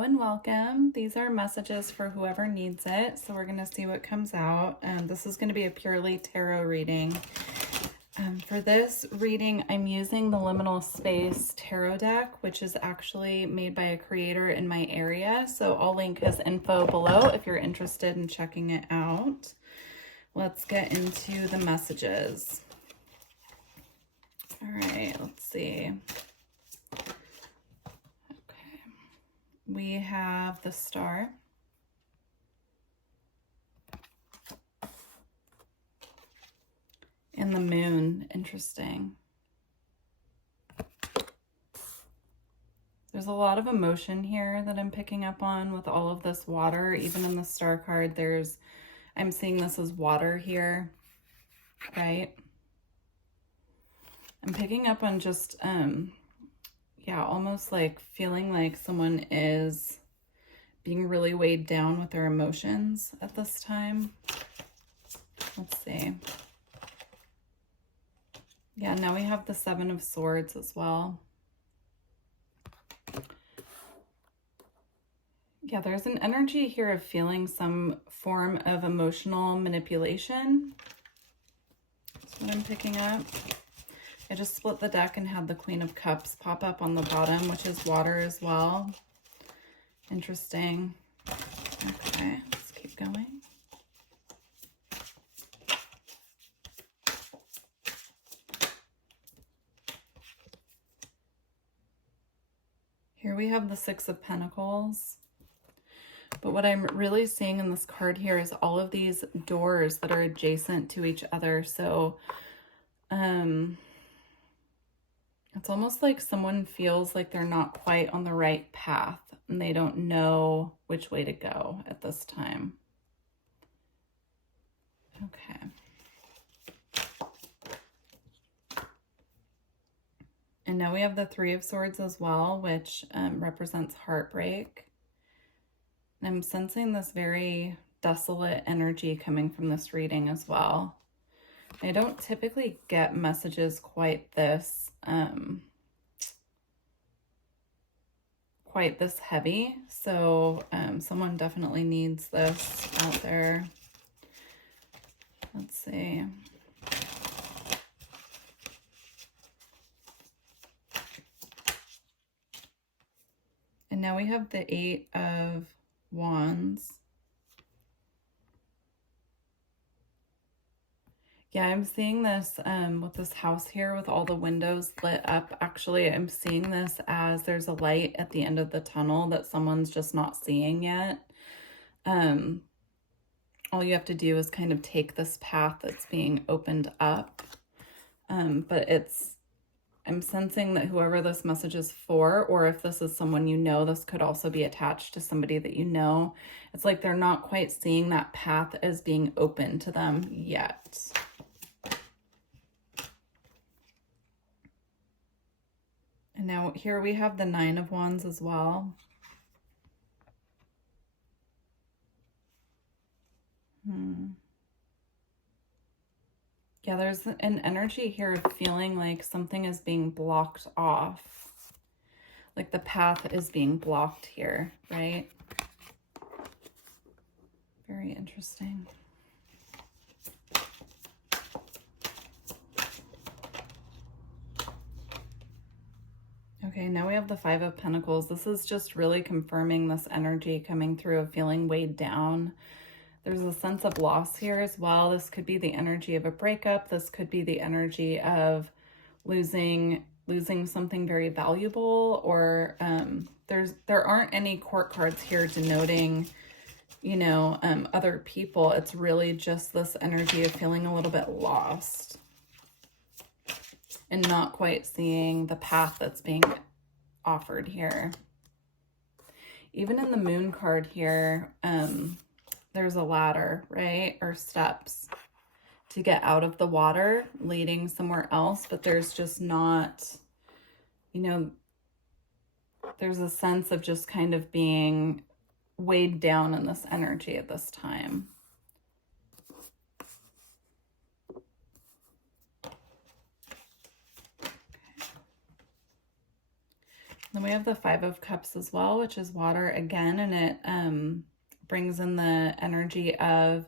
Hello and welcome. These are messages for whoever needs it. So we're going to see what comes out. This is going to be a purely tarot reading. For this reading, I'm using the Liminal Space Tarot deck, which is actually made by a creator in my area. So I'll link his info below if you're interested in checking it out. Let's get into the messages. All right, let's see. We have the Star, and the Moon. Interesting. There's a lot of emotion here that I'm picking up on with all of this water. Even in the Star card, I'm seeing this as water here, right? I'm picking up on just, yeah, almost like feeling like someone is being really weighed down with their emotions at this time. Let's see. Yeah, now we have the Seven of Swords as well. Yeah, there's an energy here of feeling some form of emotional manipulation. That's what I'm picking up. I just split the deck and had the Queen of Cups pop up on the bottom, which is water as well. Interesting. Okay, let's keep going. Here we have the Six of Pentacles. But what I'm really seeing in this card here is all of these doors that are adjacent to each other. So, it's almost like someone feels like they're not quite on the right path and they don't know which way to go at this time. Okay. And now we have the Three of Swords as well, which represents heartbreak. And I'm sensing this very desolate energy coming from this reading as well. I don't typically get messages quite this heavy, so someone definitely needs this out there. Let's see. And now we have the Eight of Wands. Yeah, I'm seeing this with this house here with all the windows lit up. Actually, I'm seeing this as there's a light at the end of the tunnel that someone's just not seeing yet. All you have to do is kind of take this path that's being opened up. But I'm sensing that whoever this message is for, or if this is someone you know, this could also be attached to somebody that you know. It's like they're not quite seeing that path as being open to them yet. And now here we have the Nine of Wands as well. Yeah, there's an energy here of feeling like something is being blocked off. Like the path is being blocked here, right? Very interesting. Okay, now we have the Five of Pentacles. This is just really confirming this energy coming through of feeling weighed down. There's a sense of loss here as well. This could be the energy of a breakup. This could be the energy of losing something very valuable, or there aren't any court cards here denoting, you know, other people. It's really just this energy of feeling a little bit lost and not quite seeing the path that's being offered here. Even in the Moon card here, there's a ladder, right? Or steps to get out of the water leading somewhere else, but there's just not, you know, there's a sense of just kind of being weighed down in this energy at this time. Then we have the Five of Cups as well, which is water again, and it brings in the energy of,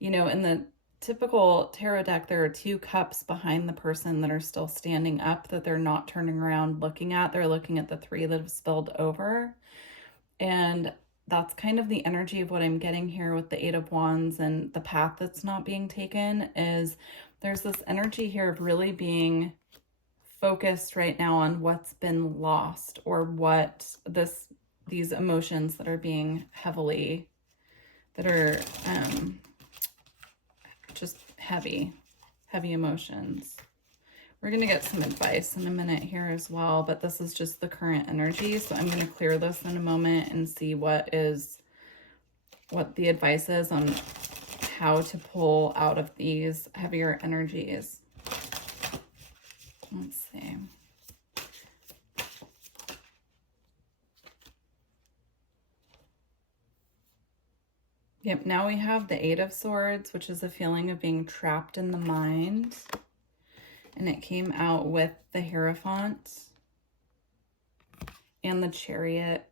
you know, in the typical tarot deck, there are two cups behind the person that are still standing up that they're not turning around looking at. They're looking at the three that have spilled over. And that's kind of the energy of what I'm getting here with the Eight of Wands and the path that's not being taken. Is there's this energy here of really being focused right now on what's been lost, or what these emotions that are being heavily, that are just heavy emotions. We're going to get some advice in a minute here as well, but this is just the current energy. So I'm going to clear this in a moment and see what the advice is on how to pull out of these heavier energies. Let's see. Yep, now we have the Eight of Swords, which is a feeling of being trapped in the mind. And it came out with the Hierophant and the Chariot.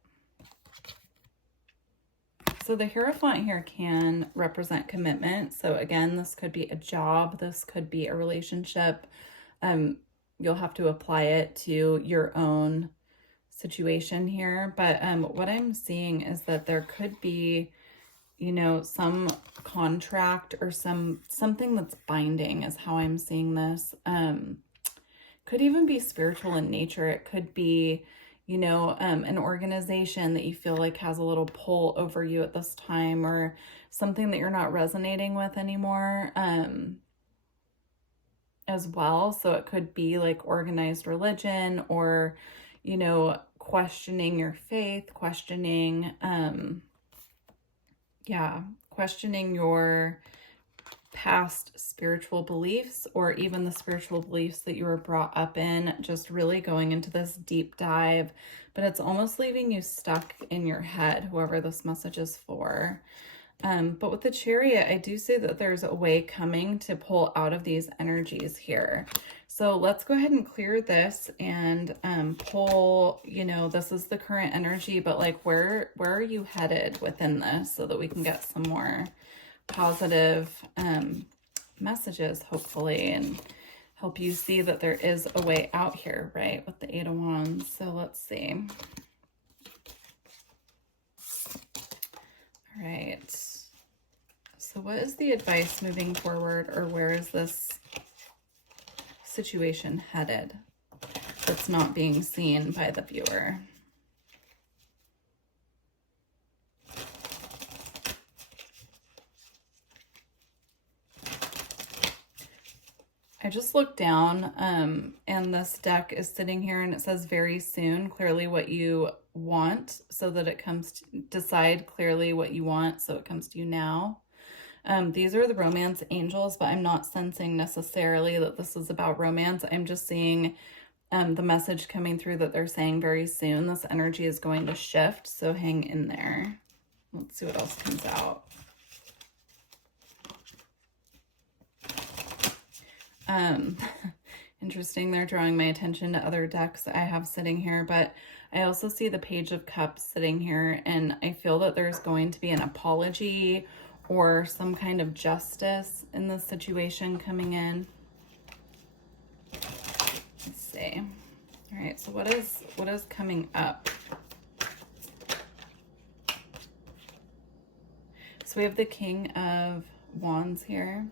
So the Hierophant here can represent commitment. So again, this could be a job. This could be a relationship. You'll have to apply it to your own situation here. But what I'm seeing is that there could be, you know, some contract or something that's binding is how I'm seeing this. Could even be spiritual in nature. It could be, you know, an organization that you feel like has a little pull over you at this time, or something that you're not resonating with anymore as well. So it could be like organized religion, or, you know, questioning your faith, questioning questioning your past spiritual beliefs, or even the spiritual beliefs that you were brought up in, just really going into this deep dive. But it's almost leaving you stuck in your head, whoever this message is for. But with the Chariot, I do see that there's a way coming to pull out of these energies here. So let's go ahead and clear this and pull, you know, this is the current energy, but like where are you headed within this, so that we can get some more positive messages, hopefully, and help you see that there is a way out here, right, with the Eight of Wands. So let's see. All right. So what is the advice moving forward, or where is this situation headed that's not being seen by the viewer? I just looked down and this deck is sitting here and it says very soon, clearly what you want, so that it comes to decide clearly what you want, so it comes to you now. These are the romance angels, but I'm not sensing necessarily that this is about romance. I'm just seeing the message coming through that they're saying very soon this energy is going to shift, so hang in there. Let's see what else comes out. Interesting, they're drawing my attention to other decks I have sitting here, but I also see the Page of Cups sitting here, and I feel that there's going to be an apology or some kind of justice in this situation coming in. Let's see. All right, so what is coming up? So we have the King of Wands here.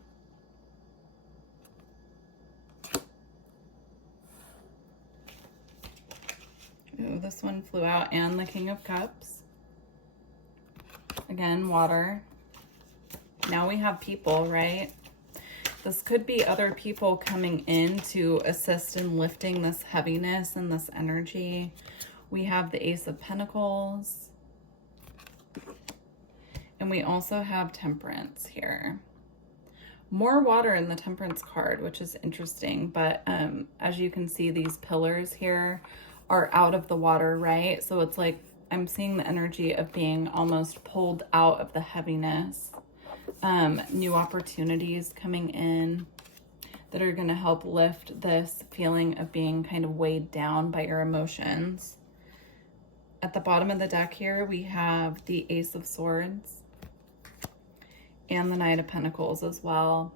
Ooh, this one flew out, and the King of Cups. Again, water. Now we have people, right? This could be other people coming in to assist in lifting this heaviness and this energy. We have the Ace of Pentacles. And we also have Temperance here. More water in the Temperance card, which is interesting. But as you can see, these pillars here are out of the water, right? So it's like I'm seeing the energy of being almost pulled out of the heaviness. New opportunities coming in that are going to help lift this feeling of being kind of weighed down by your emotions. At the bottom of the deck here, we have the Ace of Swords and the Knight of Pentacles as well,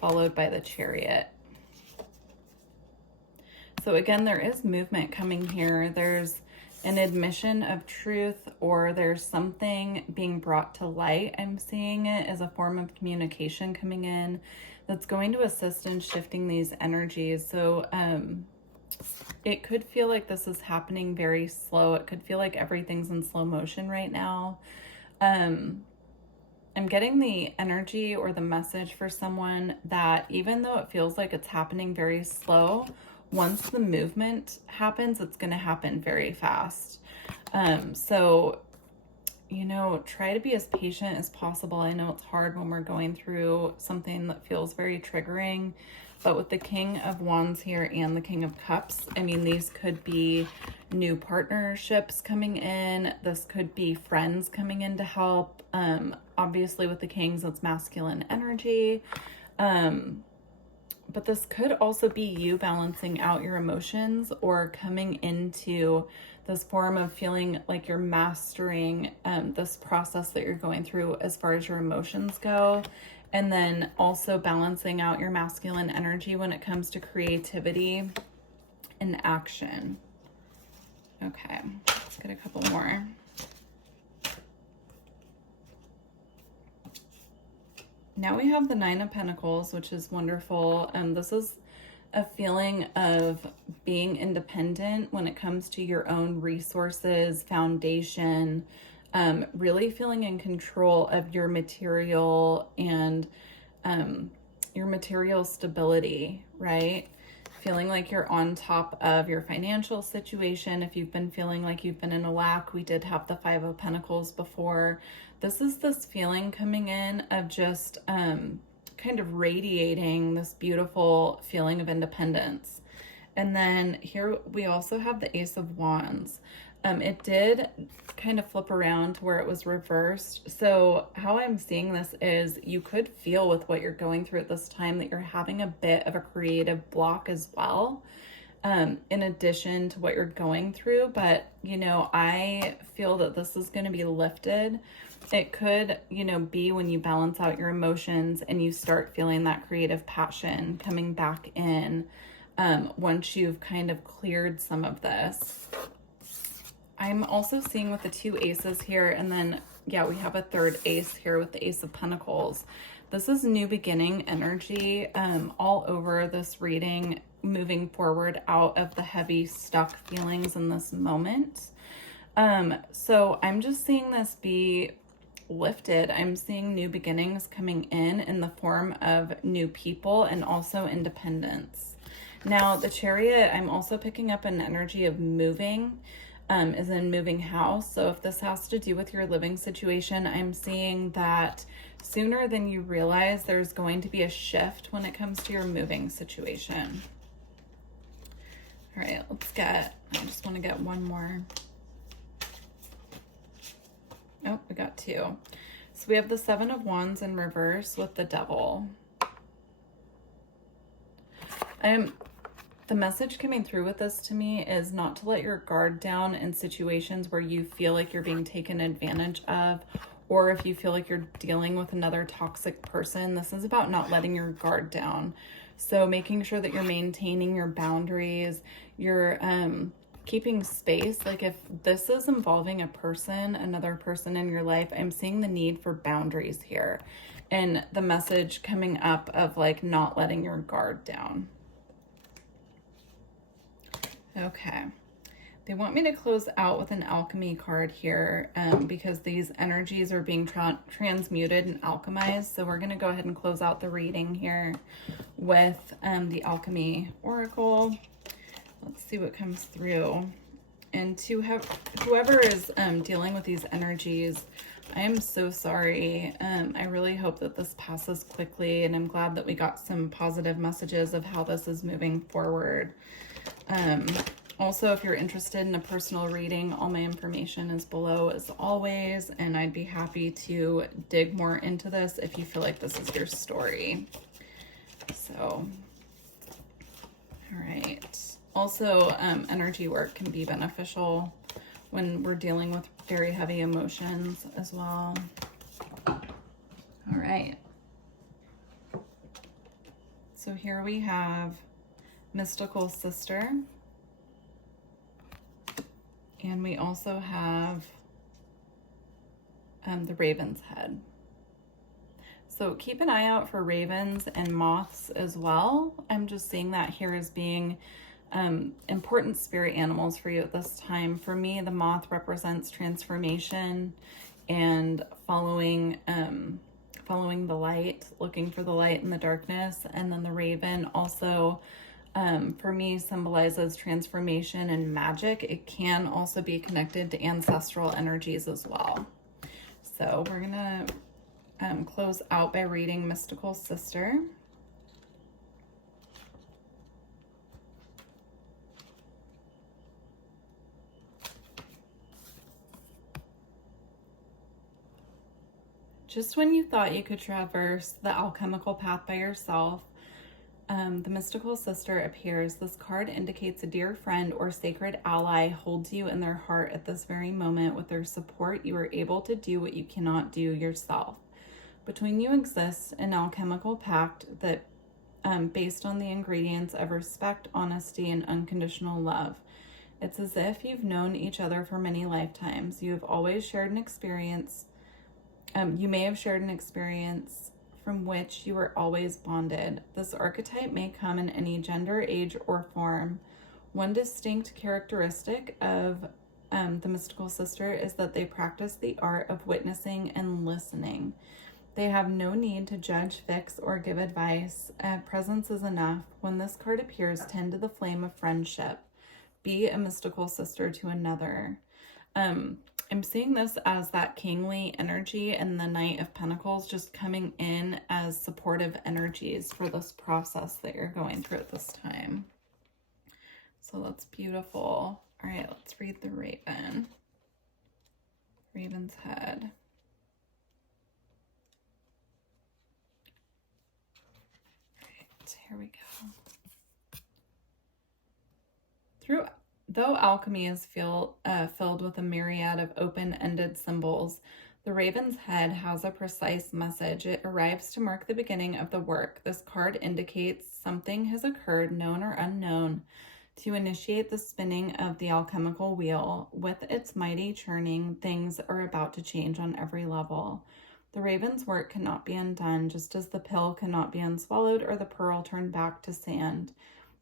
followed by the Chariot. So again, there is movement coming here. There's an admission of truth, or there's something being brought to light. I'm seeing it as a form of communication coming in that's going to assist in shifting these energies. So it could feel like this is happening very slow. It could feel like everything's in slow motion right now. I'm getting the energy or the message for someone that even though it feels like it's happening very slow, once the movement happens, it's going to happen very fast. So, you know, try to be as patient as possible. I know it's hard when we're going through something that feels very triggering, but with the King of Wands here and the King of Cups, I mean, these could be new partnerships coming in. This could be friends coming in to help. Obviously with the Kings, it's masculine energy. But this could also be you balancing out your emotions or coming into this form of feeling like you're mastering this process that you're going through as far as your emotions go. And then also balancing out your masculine energy when it comes to creativity and action. Okay, let's get a couple more. Now we have the Nine of Pentacles, which is wonderful. This is a feeling of being independent when it comes to your own resources, foundation, really feeling in control of your material and your material stability, right? Feeling like you're on top of your financial situation. If you've been feeling like you've been in a lack, we did have the Five of Pentacles before. This is this feeling coming in of just kind of radiating this beautiful feeling of independence. And then here we also have the Ace of Wands. It did kind of flip around to where it was reversed. So how I'm seeing this is you could feel with what you're going through at this time that you're having a bit of a creative block as well, in addition to what you're going through. But, you know, I feel that this is going to be lifted. It could, you know, be when you balance out your emotions and you start feeling that creative passion coming back in, once you've kind of cleared some of this. I'm also seeing with the two aces here, and then, yeah, we have a third ace here with the Ace of Pentacles. This is new beginning energy all over this reading, moving forward out of the heavy, stuck feelings in this moment. So I'm just seeing this be lifted. I'm seeing new beginnings coming in the form of new people and also independence. Now, the Chariot, I'm also picking up an energy of moving. Is in moving house. So if this has to do with your living situation, I'm seeing that sooner than you realize there's going to be a shift when it comes to your moving situation. All right, I just want to get one more. Oh, we got two. So we have the Seven of Wands in reverse with the Devil. The message coming through with this to me is not to let your guard down in situations where you feel like you're being taken advantage of, or if you feel like you're dealing with another toxic person. This is about not letting your guard down. So making sure that you're maintaining your boundaries, you're keeping space. Like if this is involving a person, another person in your life, I'm seeing the need for boundaries here. And the message coming up of like not letting your guard down. Okay, they want me to close out with an alchemy card here because these energies are being transmuted and alchemized. So we're going to go ahead and close out the reading here with the alchemy oracle. Let's see what comes through. And to whoever is dealing with these energies, I am so sorry. I really hope that this passes quickly, and I'm glad that we got some positive messages of how this is moving forward. Also, if you're interested in a personal reading, all my information is below as always, and I'd be happy to dig more into this if you feel like this is your story. So, all right. Also, energy work can be beneficial when we're dealing with very heavy emotions as well. All right. So here we have Mystical Sister. And we also have the Raven's Head. So keep an eye out for ravens and moths as well. I'm just seeing that here as being important spirit animals for you at this time. For me, the moth represents transformation and following the light, looking for the light in the darkness. And then the raven also, for me, symbolizes transformation and magic. It can also be connected to ancestral energies as well. So we're gonna close out by reading Mystical Sister. Just when you thought you could traverse the alchemical path by yourself, the Mystical Sister appears. This card indicates a dear friend or sacred ally holds you in their heart at this very moment. With their support, you are able to do what you cannot do yourself. Between you exists an alchemical pact that based on the ingredients of respect, honesty, and unconditional love. It's as if you've known each other for many lifetimes. You have always shared an experience. You may have shared an experience from which you are always bonded. This archetype may come in any gender, age, or form. One distinct characteristic of the Mystical Sister is that they practice the art of witnessing and listening. They have no need to judge, fix, or give advice. Presence is enough. When this card appears, tend to the flame of friendship. Be a mystical sister to another. I'm seeing this as that kingly energy and the Knight of Pentacles just coming in as supportive energies for this process that you're going through at this time. So that's beautiful. All right, let's read the Raven. Raven's Head. Here we go. Though alchemy is filled with a myriad of open-ended symbols, the Raven's Head has a precise message. It arrives to mark the beginning of the work. This card indicates something has occurred, known or unknown, to initiate the spinning of the alchemical wheel. With its mighty churning, things are about to change on every level. The Raven's work cannot be undone, just as the pill cannot be unswallowed or the pearl turned back to sand.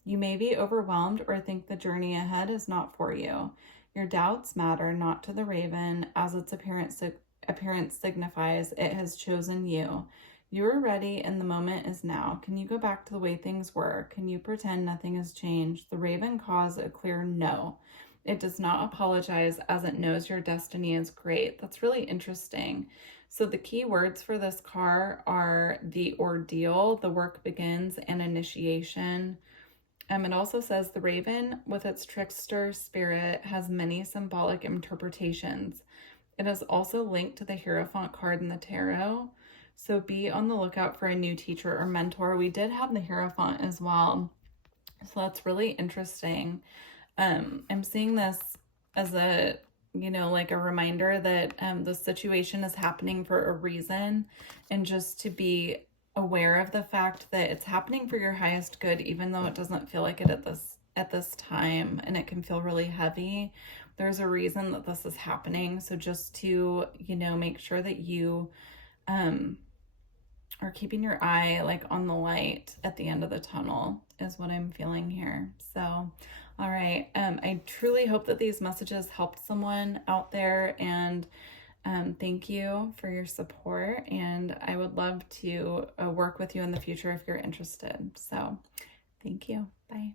You may be overwhelmed or think the journey ahead is not for you. Your doubts matter not to the Raven, as its appearance signifies it has chosen you. You are ready and the moment is now. Can you go back to the way things were? Can you pretend nothing has changed? The Raven caws a clear no. It does not apologize as it knows your destiny is great. That's really interesting. So the key words for this card are the ordeal, the work begins, and initiation. It also says the Raven, with its trickster spirit, has many symbolic interpretations. It is also linked to the Hierophant card in the tarot. So be on the lookout for a new teacher or mentor. We did have the Hierophant as well. So that's really interesting. I'm seeing this as a, like a reminder that the situation is happening for a reason, and just to be aware of the fact that it's happening for your highest good, even though it doesn't feel like it at this time, and it can feel really heavy. There's a reason that this is happening. So just to, make sure that you are keeping your eye on the light at the end of the tunnel is what I'm feeling here. So all right, I truly hope that these messages helped someone out there, and thank you for your support, and I would love to work with you in the future if you're interested. So thank you. Bye.